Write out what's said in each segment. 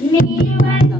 Me, me.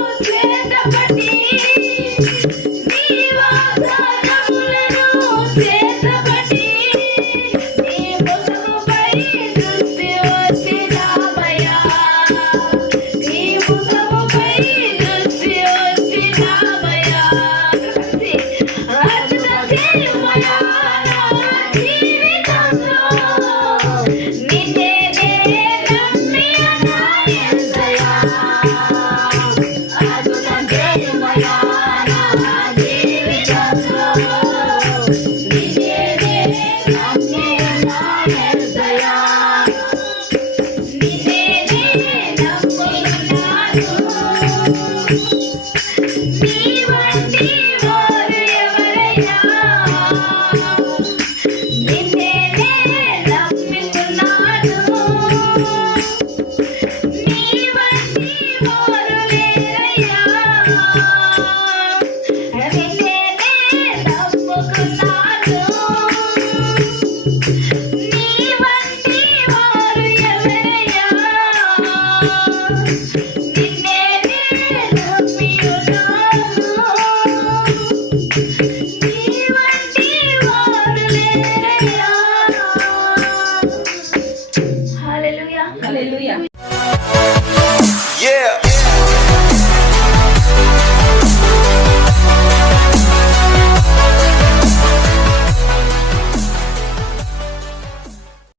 వాగ్దానములను